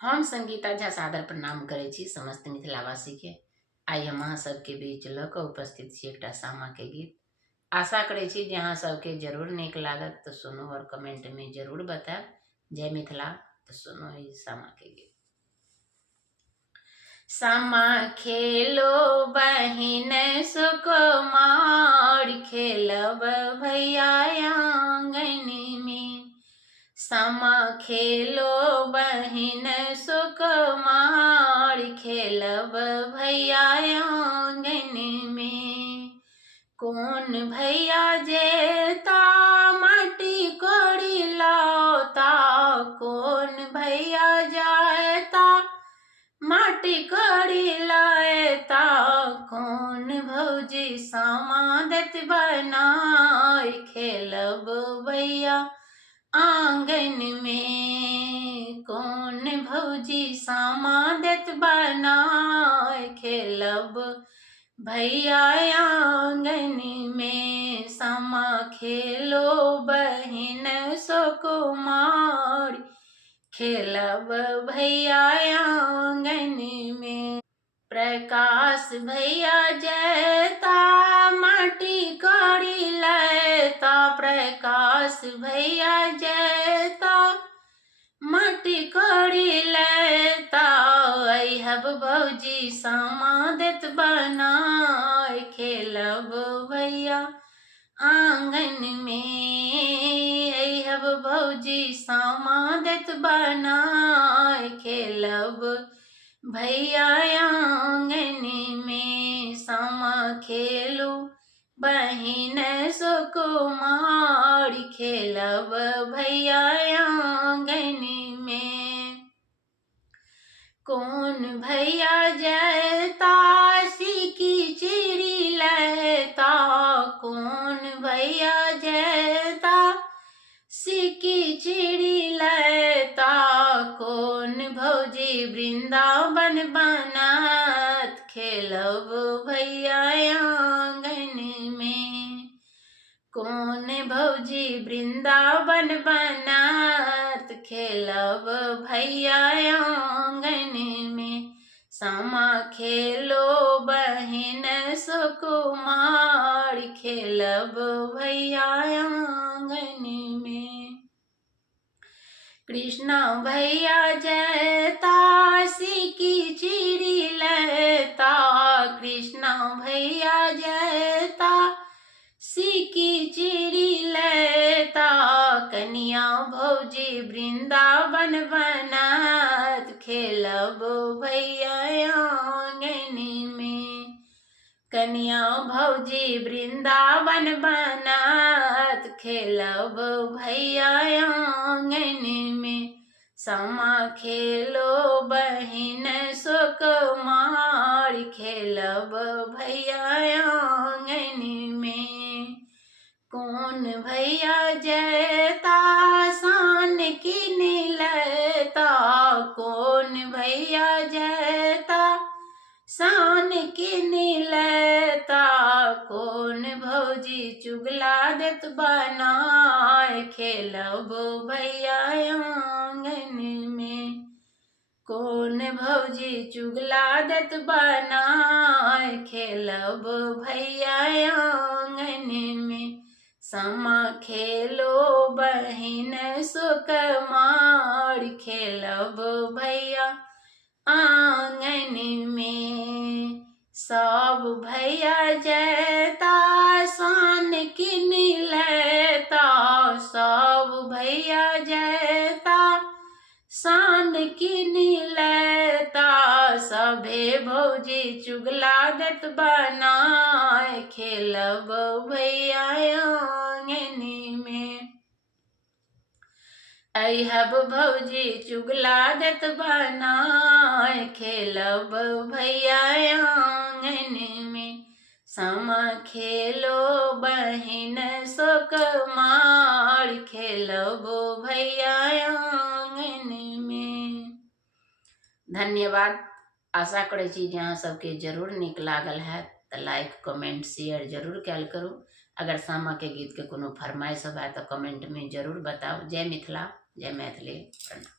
हम संगीता झा सादर प्रणाम करै छी समस्त मिथिलावासी के। आई हम अहाँ सबके बीच ल क उपस्थित छी एकटा सामा के गीत। आशा करै छी जे अहाँ सबके जरूर नीक लागत, तो सुनू और कमेंट में जरूर बताएब। जय मिथिला। तो सुनो ई सामा के गीत। सामा खेलो बहिन सुकुमार, खेलब भैया आंगन में। सामा खेलो बहिन सुकुमार, खेलब भैया आंगन में। कौन भैया जेता माटी कोड़ी लाता, कौन भैया जाता माटी कोड़ी लाता। कौन भौजी सामा देत बनाई, खेलब भैया आंगन में। कौन भौजी सामा देत बनाए, खेलब भैया आंगन में। सामा खेलो बहिन सुकुमार, खेलब भैया आंगन में। प्रकाश भैया जैता माटी कोड़ी लेता, प्रकाश भैया जैता माटी कोड़ी लेता। अहब भौजी सामा देत बनाए, खेलब भैया आंगन में। अहब भौजी सामा देत बनाए, खेलब भैया आंगन में। सामा खेलो बहिन सुकुमार, खेलब भैया आंगन में। कौन भैया जैता सीकी चिड़ी लेता, कौन भैया जैता सीकी चिड़ी लेता। कौन भौजी वृंदावन बनत, खेलब भैया आंगन में। कौन भौजी वृंदावन बनत, खेलब भैया आंगन में। सामा खेलो बहिन सुकुमार, खेलब भैया आंगन में। कृष्णा भैया जैता सीकी चिड़ी लेता, कृष्णा भैया जैता सीकी चिड़ी लेता। कन्या भौजी वृंदावन बनत, खेलब भैया आंगन में। कन्या भौजी वृंदावन बनत, खेलब भैया आंगन में। सामा खेलो बहिन सुकुमार, खेलब भैया आंगन में। कौन भैया जैता सान किन लेता, कौन भैया जैता सान किन लेता। कौन भौजी चुगला देत बनाए, खेलब भैया आंगन में। कौन भौजी चुगला देत बनाए, खेलब भैया आंगन में। सामा खेलो बहिन सुकुमार, खेलब भैया आंगन में। सब भैया जैता सान किन लेता, सब भैया जैता सान किन लेता। सभे भौजी चुगला देत बनाए, खेलब भैया आंगन में। अहब भौजी चुगला देत बनाए, खेलब भैया आंगन में। सामा खेलो बहिन सुकुमार, खेलब भैया आंगन में। धन्यवाद। आशा करै छी जे अहाँ सबके जरूर नीक लागल है, तो लाइक कमेंट शेयर जरूर कैल करू। अगर सामा के गीत के कोनो फरमाइश हो तो कमेंट में जरूर बताओ। जय मिथिला, जय मैथिली। प्रणाम।